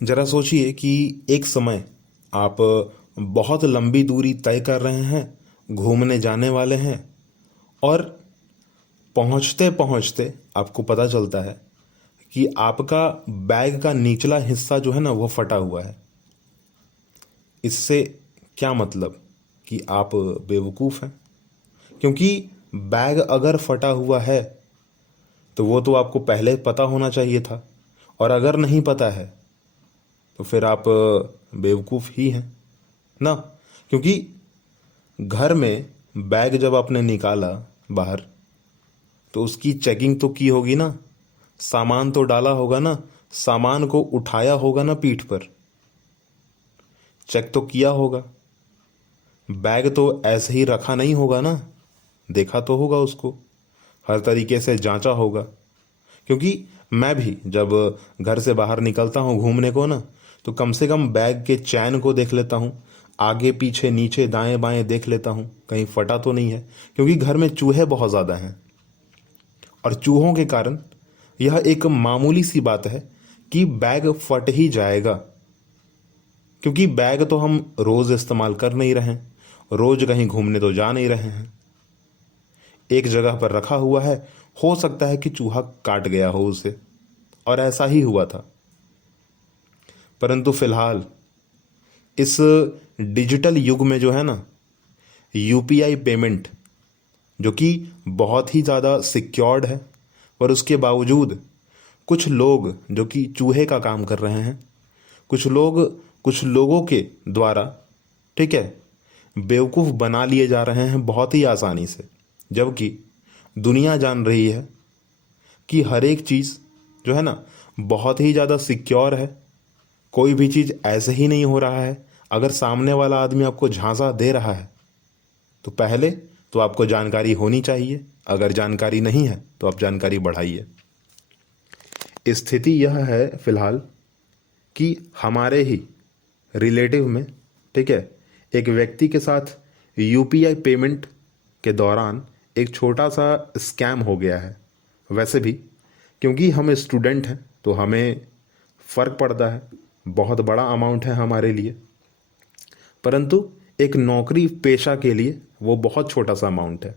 जरा सोचिए कि एक समय आप बहुत लंबी दूरी तय कर रहे हैं, घूमने जाने वाले हैं और पहुंचते पहुंचते आपको पता चलता है कि आपका बैग का निचला हिस्सा जो है ना वो फटा हुआ है। इससे क्या मतलब कि आप बेवकूफ़ हैं, क्योंकि बैग अगर फटा हुआ है तो वो तो आपको पहले पता होना चाहिए था, और अगर नहीं पता है तो फिर आप बेवकूफ़ ही हैं ना। क्योंकि घर में बैग जब आपने निकाला बाहर तो उसकी चेकिंग तो की होगी ना, सामान तो डाला होगा ना, सामान को उठाया होगा ना, पीठ पर चेक तो किया होगा। बैग तो ऐसे ही रखा नहीं होगा ना, देखा तो होगा उसको, हर तरीके से जांचा होगा। क्योंकि मैं भी जब घर से बाहर निकलता हूँ घूमने को ना, तो कम से कम बैग के चैन को देख लेता हूँ, आगे पीछे नीचे दाएं बाएं देख लेता हूँ कहीं फटा तो नहीं है। क्योंकि घर में चूहे बहुत ज़्यादा हैं और चूहों के कारण यह एक मामूली सी बात है कि बैग फट ही जाएगा। क्योंकि बैग तो हम रोज़ इस्तेमाल कर नहीं रहे हैं, रोज़ कहीं घूमने तो जा नहीं रहे हैं, एक जगह पर रखा हुआ है। हो सकता है कि चूहा काट गया हो उसे, और ऐसा ही हुआ था। परंतु फिलहाल इस डिजिटल युग में जो है ना, यूपीआई पेमेंट जो कि बहुत ही ज़्यादा सिक्योर्ड है, पर उसके बावजूद कुछ लोग जो कि चूहे का काम कर रहे हैं, कुछ लोगों के द्वारा, ठीक है, बेवकूफ़ बना लिए जा रहे हैं बहुत ही आसानी से। जबकि दुनिया जान रही है कि हर एक चीज़ जो है ना बहुत ही ज़्यादा सिक्योर है, कोई भी चीज़ ऐसे ही नहीं हो रहा है। अगर सामने वाला आदमी आपको झांसा दे रहा है तो पहले तो आपको जानकारी होनी चाहिए, अगर जानकारी नहीं है तो आप जानकारी बढ़ाइए। स्थिति यह है फिलहाल कि हमारे ही रिलेटिव में, ठीक है, एक व्यक्ति के साथ यूपीआई पेमेंट के दौरान एक छोटा सा स्कैम हो गया है। वैसे भी क्योंकि हम स्टूडेंट हैं तो हमें फ़र्क पड़ता है, बहुत बड़ा अमाउंट है हमारे लिए, परंतु एक नौकरी पेशा के लिए वो बहुत छोटा सा अमाउंट है,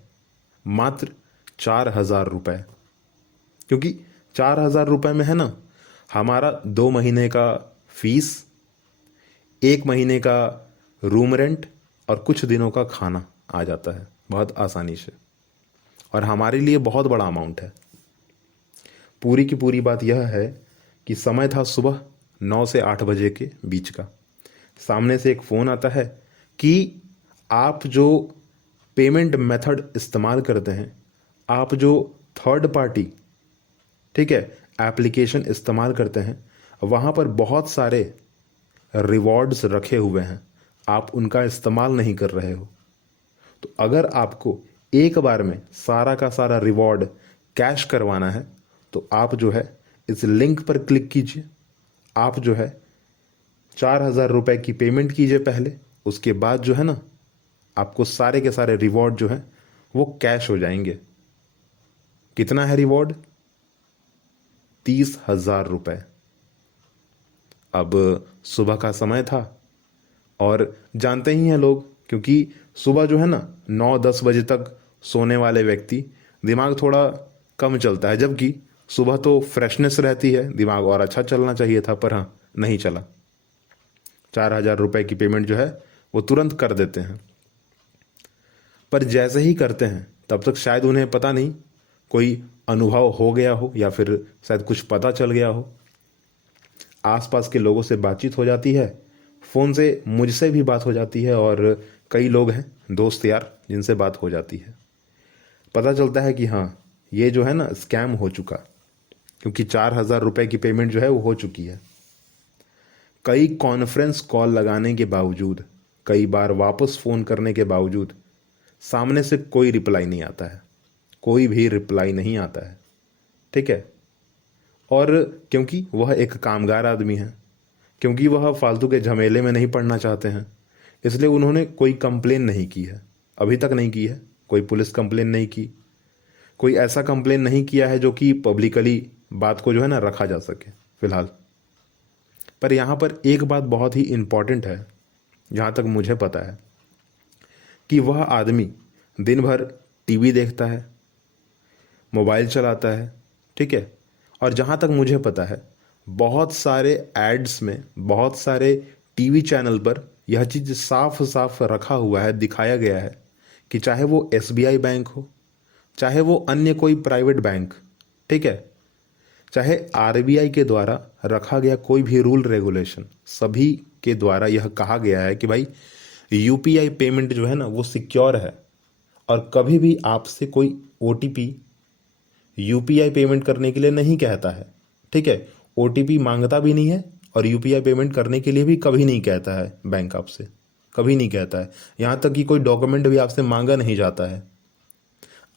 मात्र 4,000 रुपये। क्योंकि 4,000 रुपये में है ना हमारा 2 महीने का फीस, 1 महीने का रूम रेंट और कुछ दिनों का खाना आ जाता है बहुत आसानी से, और हमारे लिए बहुत बड़ा अमाउंट है। पूरी की पूरी बात यह है कि समय था सुबह 9 से 8 बजे के बीच का। सामने से एक फ़ोन आता है कि आप जो पेमेंट मेथड इस्तेमाल करते हैं, आप जो थर्ड पार्टी, ठीक है, एप्लीकेशन इस्तेमाल करते हैं, वहाँ पर बहुत सारे रिवॉर्ड्स रखे हुए हैं, आप उनका इस्तेमाल नहीं कर रहे हो। तो अगर आपको एक बार में सारा का सारा रिवॉर्ड कैश करवाना है तो आप जो है इस लिंक पर क्लिक कीजिए। आप जो है 4,000 रुपये की पेमेंट कीजिए पहले, उसके बाद जो है ना आपको सारे के सारे रिवॉर्ड जो है वो कैश हो जाएंगे। कितना है रिवॉर्ड? 30,000 रुपये। अब सुबह का समय था और जानते ही हैं लोग, क्योंकि सुबह जो है ना 9-10 बजे तक सोने वाले व्यक्ति दिमाग थोड़ा कम चलता है, जबकि सुबह तो फ्रेशनेस रहती है, दिमाग और अच्छा चलना चाहिए था, पर हाँ नहीं चला। 4,000 रुपये की पेमेंट जो है वो तुरंत कर देते हैं, पर जैसे ही करते हैं तब तक शायद उन्हें पता नहीं कोई अनुभव हो गया हो या फिर शायद कुछ पता चल गया हो। आसपास के लोगों से बातचीत हो जाती है, फ़ोन से मुझसे भी बात हो जाती है, और कई लोग हैं दोस्त यार जिनसे बात हो जाती है। पता चलता है कि हाँ ये जो है ना स्कैम हो चुका, क्योंकि 4,000 रुपये की पेमेंट जो है वो हो चुकी है। कई कॉन्फ्रेंस कॉल लगाने के बावजूद, कई बार वापस फ़ोन करने के बावजूद सामने से कोई रिप्लाई नहीं आता है, कोई भी रिप्लाई नहीं आता है, ठीक है। और क्योंकि वह एक कामगार आदमी है, क्योंकि वह फालतू के झमेले में नहीं पड़ना चाहते हैं, इसलिए उन्होंने कोई कंप्लेन नहीं की है, अभी तक नहीं की है। कोई पुलिस कंप्लेन नहीं की, कोई ऐसा कंप्लेन नहीं किया है जो कि पब्लिकली बात को जो है ना रखा जा सके फिलहाल। पर यहाँ पर एक बात बहुत ही इम्पॉर्टेंट है, जहाँ तक मुझे पता है, कि वह आदमी दिन भर टीवी देखता है, मोबाइल चलाता है, ठीक है। और जहाँ तक मुझे पता है, बहुत सारे एड्स में, बहुत सारे टीवी चैनल पर यह चीज़ साफ साफ रखा हुआ है, दिखाया गया है कि चाहे वो एसबीआई बैंक हो, चाहे वो अन्य कोई प्राइवेट बैंक, ठीक है, चाहे आरबीआई के द्वारा रखा गया कोई भी रूल रेगुलेशन, सभी के द्वारा यह कहा गया है कि भाई यूपीआई पेमेंट जो है ना वो सिक्योर है, और कभी भी आपसे कोई ओटीपी यूपीआई पेमेंट करने के लिए नहीं कहता है, ठीक है। ओटीपी मांगता भी नहीं है, और यूपीआई पेमेंट करने के लिए भी कभी नहीं कहता है बैंक आपसे, कभी नहीं कहता है। यहाँ तक कि कोई डॉक्यूमेंट भी आपसे मांगा नहीं जाता है,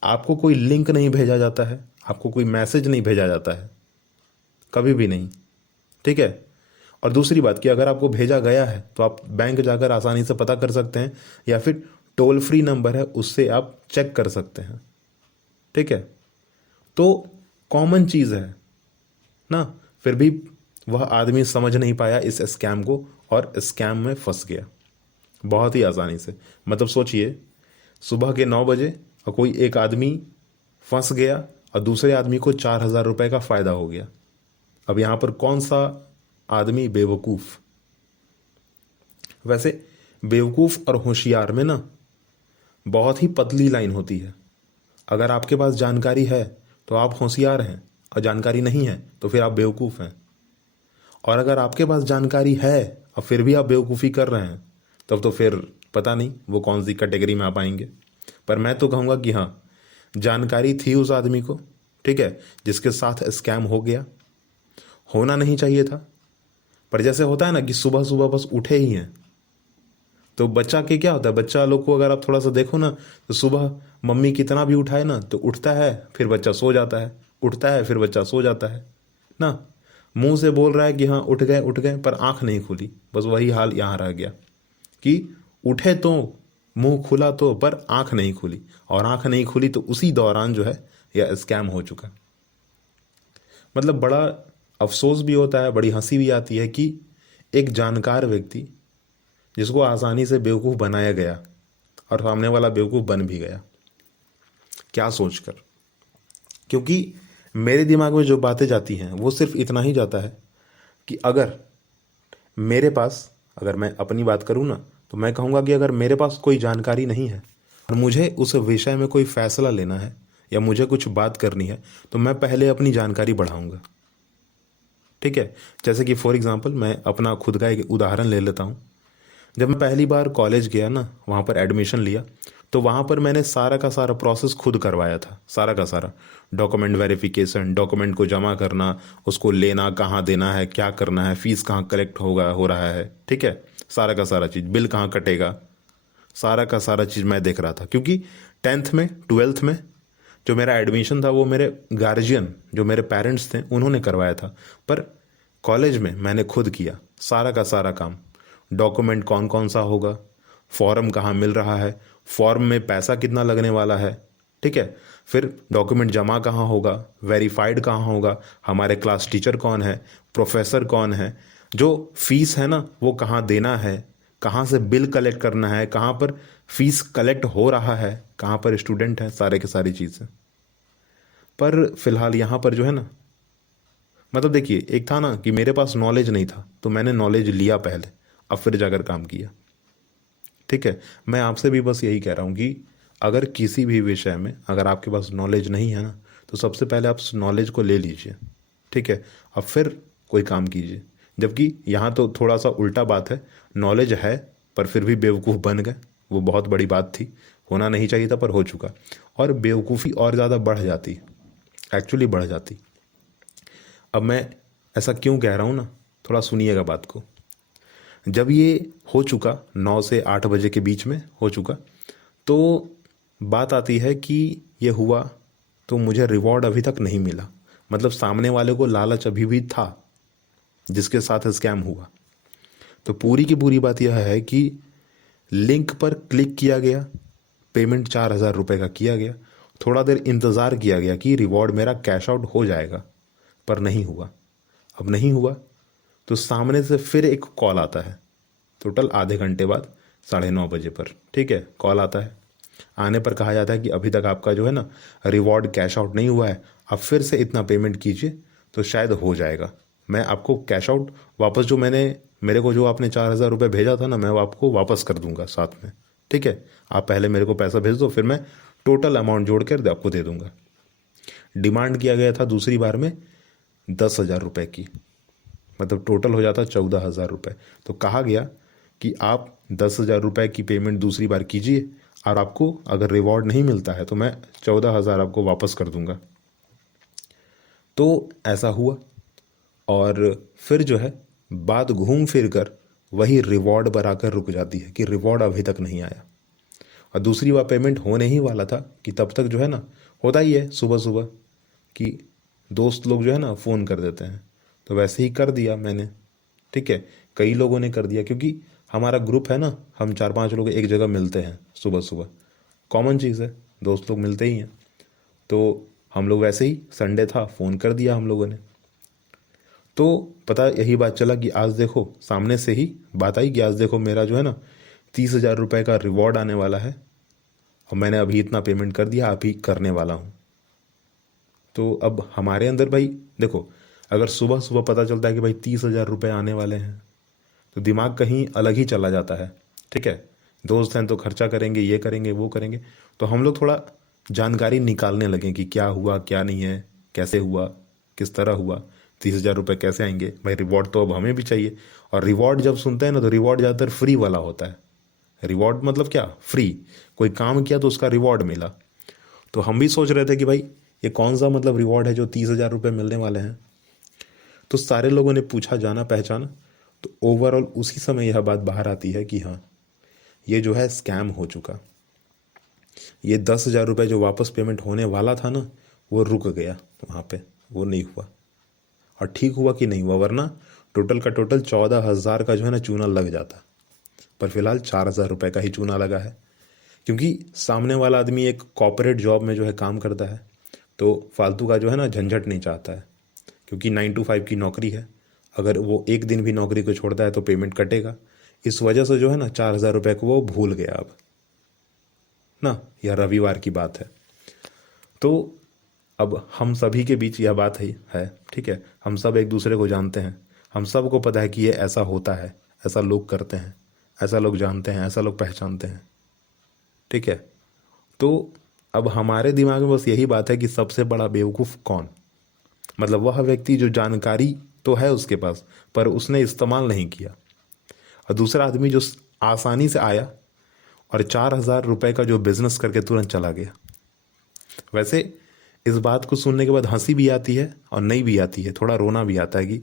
आपको कोई लिंक नहीं भेजा जाता है, आपको कोई मैसेज नहीं भेजा जाता है, कभी भी नहीं, ठीक है। और दूसरी बात कि अगर आपको भेजा गया है तो आप बैंक जाकर आसानी से पता कर सकते हैं, या फिर टोल फ्री नंबर है उससे आप चेक कर सकते हैं, ठीक है। तो कॉमन चीज़ है ना, फिर भी वह आदमी समझ नहीं पाया इस स्कैम को, और स्कैम में फंस गया बहुत ही आसानी से। मतलब सोचिए, सुबह के 9 बजे और कोई एक आदमी फंस गया, और दूसरे आदमी को 4,000 रुपये का फ़ायदा हो गया। अब यहाँ पर कौन सा आदमी बेवकूफ़? वैसे बेवकूफ़ और होशियार में ना बहुत ही पतली लाइन होती है। अगर आपके पास जानकारी है तो आप होशियार हैं, और जानकारी नहीं है तो फिर आप बेवकूफ़ हैं। और अगर आपके पास जानकारी है और फिर भी आप बेवकूफ़ी कर रहे हैं, तब तो फिर पता नहीं वो कौन सी कैटेगरी में आप आएंगे। पर मैं तो कहूँगा कि हाँ, जानकारी थी उस आदमी को, ठीक है, जिसके साथ स्कैम हो गया। होना नहीं चाहिए था, पर जैसे होता है ना कि सुबह सुबह बस उठे ही हैं, तो बच्चा के क्या होता है, बच्चा लोग को अगर आप थोड़ा सा देखो ना, तो सुबह मम्मी कितना भी उठाए ना तो उठता है, फिर बच्चा सो जाता है, उठता है, फिर बच्चा सो जाता है ना। मुंह से बोल रहा है कि हाँ उठ गए, पर आंख नहीं खुली। बस वही हाल यहाँ रह गया कि उठे तो, मुंह खुला तो, पर आंख नहीं खुली, और आंख नहीं खुली तो उसी दौरान जो है यह स्कैम हो चुका। मतलब बड़ा अफसोस भी होता है, बड़ी हंसी भी आती है कि एक जानकार व्यक्ति जिसको आसानी से बेवकूफ़ बनाया गया, और सामने वाला बेवकूफ़ बन भी गया, क्या सोचकर। क्योंकि मेरे दिमाग में जो बातें जाती हैं वो सिर्फ इतना ही जाता है कि अगर मेरे पास, अगर मैं अपनी बात करूँ ना, तो मैं कहूँगा कि अगर मेरे पास कोई जानकारी नहीं है और मुझे उस विषय में कोई फैसला लेना है या मुझे कुछ बात करनी है, तो मैं पहले अपनी जानकारी बढ़ाऊँगा, ठीक है। जैसे कि फॉर एग्जांपल मैं अपना खुद का एक उदाहरण ले लेता हूँ। जब मैं पहली बार कॉलेज गया ना, वहाँ पर एडमिशन लिया, तो वहाँ पर मैंने सारा का सारा प्रोसेस खुद करवाया था, सारा का सारा डॉक्यूमेंट वेरिफिकेशन, डॉक्यूमेंट को जमा करना, उसको लेना, कहाँ देना है, क्या करना है, फीस कहाँ कलेक्ट हो रहा है, ठीक है, सारा का सारा चीज़, बिल कहाँ कटेगा, सारा का सारा चीज़ मैं देख रहा था। क्योंकि 10th में 12th में जो मेरा एडमिशन था वो मेरे गार्जियन, जो मेरे पेरेंट्स थे, उन्होंने करवाया था। पर कॉलेज में मैंने खुद किया सारा का सारा काम। डॉक्यूमेंट कौन कौन सा होगा, फॉर्म कहाँ मिल रहा है, फॉर्म में पैसा कितना लगने वाला है, ठीक है, फिर डॉक्यूमेंट जमा कहाँ होगा, वेरीफाइड कहाँ होगा, हमारे क्लास टीचर कौन है, प्रोफेसर कौन है, जो फीस है ना वो कहाँ देना है, कहाँ से बिल कलेक्ट करना है, कहाँ पर फीस कलेक्ट हो रहा है, कहाँ पर स्टूडेंट है, सारे के सारी चीज़ें। पर फिलहाल यहाँ पर जो है ना, मतलब देखिए, एक था ना कि मेरे पास नॉलेज नहीं था, तो मैंने नॉलेज लिया पहले, अब फिर जाकर काम किया, ठीक है। मैं आपसे भी बस यही कह रहा हूँ कि अगर किसी भी विषय में अगर आपके पास नॉलेज नहीं है ना, तो सबसे पहले आप उस नॉलेज को ले लीजिए, ठीक है, अब फिर कोई काम कीजिए। जबकि यहाँ तो थोड़ा सा उल्टा बात है, नॉलेज है पर फिर भी बेवकूफ़ बन गए, वो बहुत बड़ी बात थी, होना नहीं चाहिए था पर हो चुका। और बेवकूफ़ी और ज़्यादा बढ़ जाती, एक्चुअली बढ़ जाती। अब मैं ऐसा क्यों कह रहा हूँ ना, थोड़ा सुनिएगा बात को। जब ये हो चुका 9 से 8 बजे के बीच में हो चुका, तो बात आती है कि ये हुआ तो मुझे रिवॉर्ड अभी तक नहीं मिला। मतलब सामने वाले को लालच अभी भी था जिसके साथ स्कैम हुआ। तो पूरी की पूरी बात यह है कि लिंक पर क्लिक किया गया, पेमेंट 4,000 रुपये का किया गया, थोड़ा देर इंतज़ार किया गया कि रिवॉर्ड मेरा कैश आउट हो जाएगा, पर नहीं हुआ। अब नहीं हुआ तो सामने से फिर एक कॉल आता है, टोटल आधे घंटे बाद 9:30 बजे पर, ठीक है, कॉल आता है। आने पर कहा जाता है कि अभी तक आपका जो है ना रिवॉर्ड कैश आउट नहीं हुआ है, आप फिर से इतना पेमेंट कीजिए तो शायद हो जाएगा। मैं आपको कैश आउट वापस जो मेरे को जो आपने 4,000 रुपये भेजा था ना, मैं वो आपको वापस कर दूंगा साथ में, ठीक है। आप पहले मेरे को पैसा भेज दो, फिर मैं टोटल अमाउंट जोड़ कर आपको दे दूंगा। डिमांड किया गया था दूसरी बार में 10,000 रुपये की, मतलब टोटल हो जाता 14,000 रुपये। तो कहा गया कि आप 10,000 रुपये की पेमेंट दूसरी बार कीजिए, और आपको अगर रिवॉर्ड नहीं मिलता है तो मैं 14,000 आपको वापस कर दूंगा। तो ऐसा हुआ, और फिर जो है बात घूम फिर कर वही रिवॉर्ड पर आकर रुक जाती है कि रिवॉर्ड अभी तक नहीं आया। और दूसरी बार पेमेंट होने ही वाला था कि तब तक जो है ना, होता ही है सुबह सुबह कि दोस्त लोग जो है ना फ़ोन कर देते हैं, तो वैसे ही कर दिया मैंने, ठीक है। कई लोगों ने कर दिया क्योंकि हमारा ग्रुप है ना, हम 4-5 लोग एक जगह मिलते हैं सुबह सुबह, कॉमन चीज़ है, दोस्त लोग मिलते ही हैं। तो हम लोग वैसे ही, संडे था, फ़ोन कर दिया हम लोगों ने। तो पता यही बात चला कि आज देखो, सामने से ही बात आई कि आज देखो मेरा जो है ना 30,000 रुपये का रिवॉर्ड आने वाला है, और मैंने अभी इतना पेमेंट कर दिया, अभी करने वाला हूँ। तो अब हमारे अंदर भाई देखो, अगर सुबह सुबह पता चलता है कि भाई 30,000 रुपये आने वाले हैं, तो दिमाग कहीं अलग ही चला जाता है, ठीक है। दोस्त हैं तो खर्चा करेंगे, ये करेंगे वो करेंगे, तो हम लोग थोड़ा जानकारी निकालने लगे कि क्या हुआ क्या नहीं है, कैसे हुआ, किस तरह हुआ, 30,000 रुपये कैसे आएंगे, भाई रिवॉर्ड तो अब हमें भी चाहिए। और रिवॉर्ड जब सुनते हैं ना, तो रिवॉर्ड ज़्यादातर फ्री वाला होता है। रिवॉर्ड मतलब क्या, फ्री, कोई काम किया तो उसका रिवॉर्ड मिला। तो हम भी सोच रहे थे कि भाई ये कौन सा मतलब रिवॉर्ड है जो 30,000 रुपये मिलने वाले हैं। तो सारे लोगों ने पूछा, जाना पहचाना, तो ओवरऑल उसी समय यह बात बाहर आती है कि हाँ, ये जो है स्कैम हो चुका। ये 10,000 रुपये जो वापस पेमेंट होने वाला था ना, वो रुक गया वहाँ पे, वो नहीं हुआ। और ठीक हुआ कि नहीं हुआ, वरना टोटल का टोटल 14,000 का जो है ना चूना लग जाता। पर फिलहाल 4,000 रुपये का ही चूना लगा है, क्योंकि सामने वाला आदमी एक कॉर्पोरेट जॉब में जो है काम करता है, तो फालतू का जो है ना झंझट नहीं चाहता है, क्योंकि 9 to 5 की नौकरी है। अगर वो एक दिन भी नौकरी को छोड़ता है तो पेमेंट कटेगा। इस वजह से जो है ना 4,000 रुपये को वो भूल गया अब ना, यह रविवार की बात है। तो अब हम सभी के बीच यह बात है, ठीक है। हम सब एक दूसरे को जानते हैं, हम सब को पता है कि ये ऐसा होता है, ऐसा लोग करते हैं, ऐसा लोग जानते हैं, ऐसा लोग पहचानते हैं, ठीक है। तो अब हमारे दिमाग में बस यही बात है कि सबसे बड़ा बेवकूफ़ कौन, मतलब वह व्यक्ति जो जानकारी तो है उसके पास पर उसने इस्तेमाल नहीं किया, और दूसरा आदमी जो आसानी से आया और 4,000 रुपये का जो बिजनेस करके तुरंत चला गया। वैसे इस बात को सुनने के बाद हंसी भी आती है और नहीं भी आती है, थोड़ा रोना भी आता है कि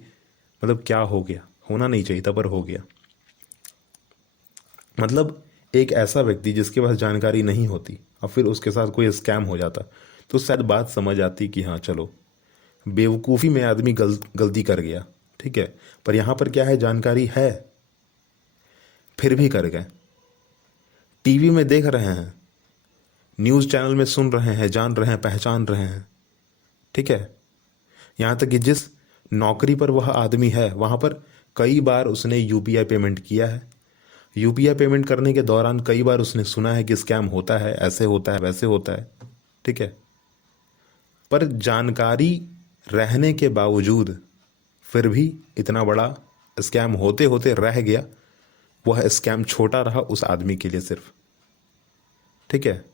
मतलब क्या हो गया, होना नहीं चाहिए था पर हो गया। मतलब एक ऐसा व्यक्ति जिसके पास जानकारी नहीं होती और फिर उसके साथ कोई स्कैम हो जाता, तो शायद बात समझ आती कि हाँ चलो, बेवकूफ़ी में आदमी गलती कर गया, ठीक है। पर यहाँ पर क्या है, जानकारी है फिर भी कर गए। टीवी में देख रहे हैं, न्यूज़ चैनल में सुन रहे हैं, जान रहे हैं, पहचान रहे हैं, ठीक है। यहाँ तक कि जिस नौकरी पर वह आदमी है वहाँ पर कई बार उसने यूपीआई पेमेंट किया है। यूपीआई पेमेंट करने के दौरान कई बार उसने सुना है कि स्कैम होता है, ऐसे होता है, वैसे होता है, ठीक है। पर जानकारी रहने के बावजूद फिर भी इतना बड़ा स्कैम होते होते रह गया। वह स्कैम छोटा रहा उस आदमी के लिए सिर्फ, ठीक है।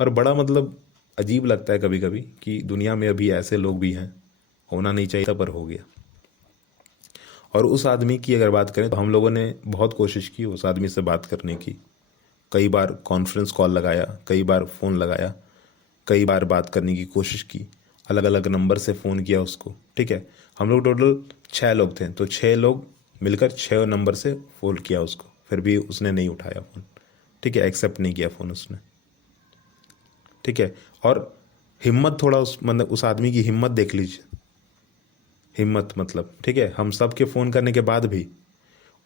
और बड़ा मतलब अजीब लगता है कभी कभी कि दुनिया में अभी ऐसे लोग भी हैं, होना नहीं चाहिए था पर हो गया। और उस आदमी की अगर बात करें तो हम लोगों ने बहुत कोशिश की उस आदमी से बात करने की, कई बार कॉन्फ्रेंस कॉल लगाया, कई बार फ़ोन लगाया, कई बार बात करने की कोशिश की, अलग अलग नंबर से फ़ोन किया उसको, ठीक है। हम लोग टोटल 6 लोग थे, तो 6 लोग मिलकर 6 नंबर से फ़ोन किया उसको, फिर भी उसने नहीं उठाया फ़ोन, ठीक है, एक्सेप्ट नहीं किया फ़ोन उसने, ठीक है। और हिम्मत थोड़ा मतलब उस आदमी की हिम्मत देख लीजिए, हिम्मत मतलब, ठीक है। हम सब के फ़ोन करने के बाद भी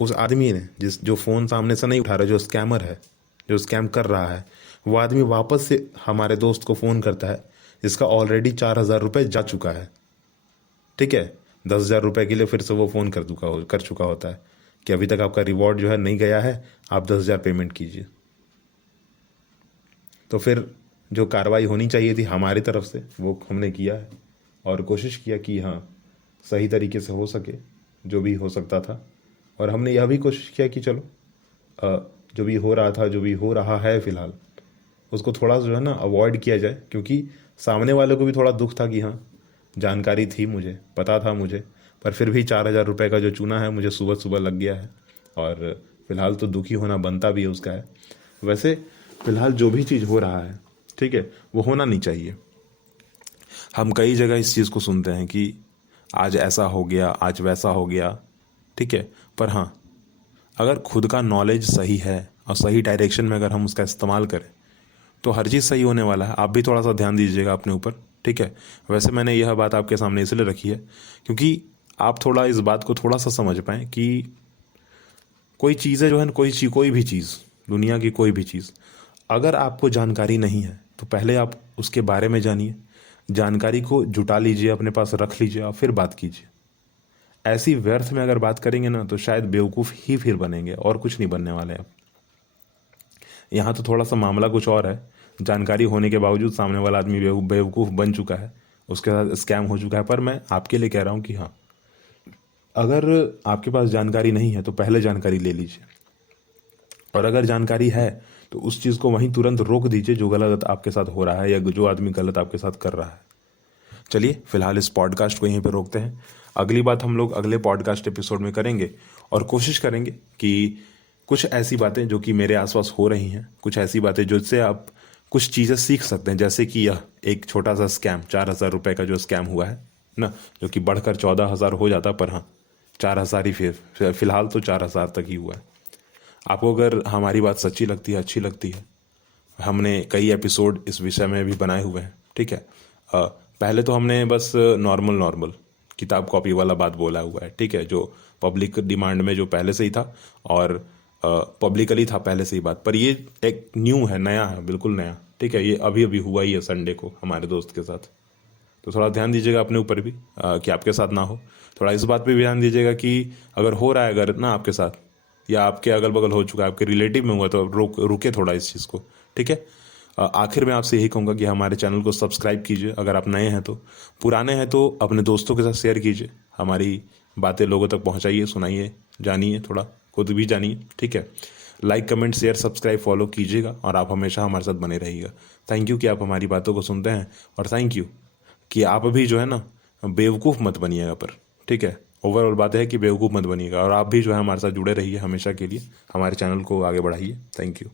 उस आदमी ने जो फ़ोन सामने से नहीं उठा रहा, जो स्कैमर है, जो स्कैम कर रहा है, वो आदमी वापस से हमारे दोस्त को फ़ोन करता है जिसका ऑलरेडी 4,000 रुपये जा चुका है, ठीक है। 10,000 रुपये के लिए फिर से वो फ़ोन कर चुका होता है कि अभी तक आपका रिवॉर्ड जो है नहीं गया है, आप 10,000 पेमेंट कीजिए। तो फिर जो कार्रवाई होनी चाहिए थी हमारी तरफ से वो हमने किया है और कोशिश किया कि हाँ सही तरीके से हो सके जो भी हो सकता था। और हमने यह भी कोशिश किया कि चलो जो भी हो रहा था, जो भी हो रहा है फ़िलहाल, उसको थोड़ा जो है ना अवॉइड किया जाए, क्योंकि सामने वाले को भी थोड़ा दुख था कि हाँ जानकारी थी, मुझे पता था मुझे, पर फिर भी 4,000 रुपये का जो चूना है मुझे सुबह सुबह लग गया है और फिलहाल तो दुखी होना बनता भी है उसका है। वैसे फिलहाल जो भी चीज़ हो रहा है, ठीक है, वो होना नहीं चाहिए। हम कई जगह इस चीज़ को सुनते हैं कि आज ऐसा हो गया, आज वैसा हो गया, ठीक है, पर हाँ अगर खुद का नॉलेज सही है और सही डायरेक्शन में अगर हम उसका इस्तेमाल करें तो हर चीज़ सही होने वाला है। आप भी थोड़ा सा ध्यान दीजिएगा अपने ऊपर, ठीक है। वैसे मैंने यह बात आपके सामने इसलिए रखी है क्योंकि आप थोड़ा इस बात को थोड़ा सा समझ पाएँ कि कोई चीज़ें जो है, कोई भी चीज़, दुनिया की कोई भी चीज़, अगर आपको जानकारी नहीं है तो पहले आप उसके बारे में जानिए, जानकारी को जुटा लीजिए, अपने पास रख लीजिए और फिर बात कीजिए। ऐसी व्यर्थ में अगर बात करेंगे ना तो शायद बेवकूफ़ ही फिर बनेंगे और कुछ नहीं बनने वाले आप। यहाँ तो थोड़ा सा मामला कुछ और है, जानकारी होने के बावजूद सामने वाला आदमी बेवकूफ़ बन चुका है, उसके साथ स्कैम हो चुका है। पर मैं आपके लिए कह रहा हूँ कि हाँ अगर आपके पास जानकारी नहीं है तो पहले जानकारी ले लीजिए, और अगर जानकारी है तो उस चीज़ को वहीं तुरंत रोक दीजिए जो गलत आपके साथ हो रहा है या जो आदमी गलत आपके साथ कर रहा है। चलिए फिलहाल इस पॉडकास्ट को यहीं पर रोकते हैं। अगली बात हम लोग अगले पॉडकास्ट एपिसोड में करेंगे और कोशिश करेंगे कि कुछ ऐसी बातें जो कि मेरे आसपास हो रही हैं, कुछ ऐसी बातें जिससे आप कुछ चीज़ें सीख सकते हैं, जैसे कि यह एक छोटा सा स्कैम, 4,000 रुपये का जो स्कैम हुआ है ना, जो कि बढ़कर 14,000 हो जाता, पर हाँ 4,000 ही फिलहाल तो 4,000 तक ही हुआ है। आपको अगर हमारी बात सच्ची लगती है, अच्छी लगती है, हमने कई एपिसोड इस विषय में भी बनाए हुए हैं, ठीक है। पहले तो हमने बस नॉर्मल किताब कॉपी वाला बात बोला हुआ है, ठीक है, जो पब्लिक डिमांड में जो पहले से ही था और पब्लिकली था पहले से ही बात, पर ये एक न्यू है, नया है, बिल्कुल नया, ठीक है। ये अभी अभी हुआ ही है संडे को हमारे दोस्त के साथ। तो थोड़ा ध्यान दीजिएगा अपने ऊपर भी कि आपके साथ ना हो। थोड़ा इस बात पे भी ध्यान दीजिएगा कि अगर हो रहा है, अगर ना आपके साथ या आपके अगल बगल हो चुका है, आपके रिलेटिव में हुआ, तो रुके थोड़ा इस चीज़ को, ठीक है। आखिर में आपसे यही कहूँगा कि हमारे चैनल को सब्सक्राइब कीजिए अगर आप नए हैं तो, पुराने हैं तो अपने दोस्तों के साथ शेयर कीजिए, हमारी बातें लोगों तक पहुँचाइए, सुनाइए, जानिए, थोड़ा खुद भी जानिए, ठीक है। Like, comment, share, subscribe, follow कीजिएगा और आप हमेशा हमारे साथ बने रहिएगा। थैंक यू कि आप हमारी बातों को सुनते हैं, और थैंक यू कि आप भी जो है ना बेवकूफ़ मत बनिएगा, पर ठीक है, ओवरऑल बात है कि बेवकूफ़ मत बनिएगा, और आप भी जो है हमारे साथ जुड़े रहिए हमेशा के लिए, हमारे चैनल को आगे बढ़ाइए। Thank you.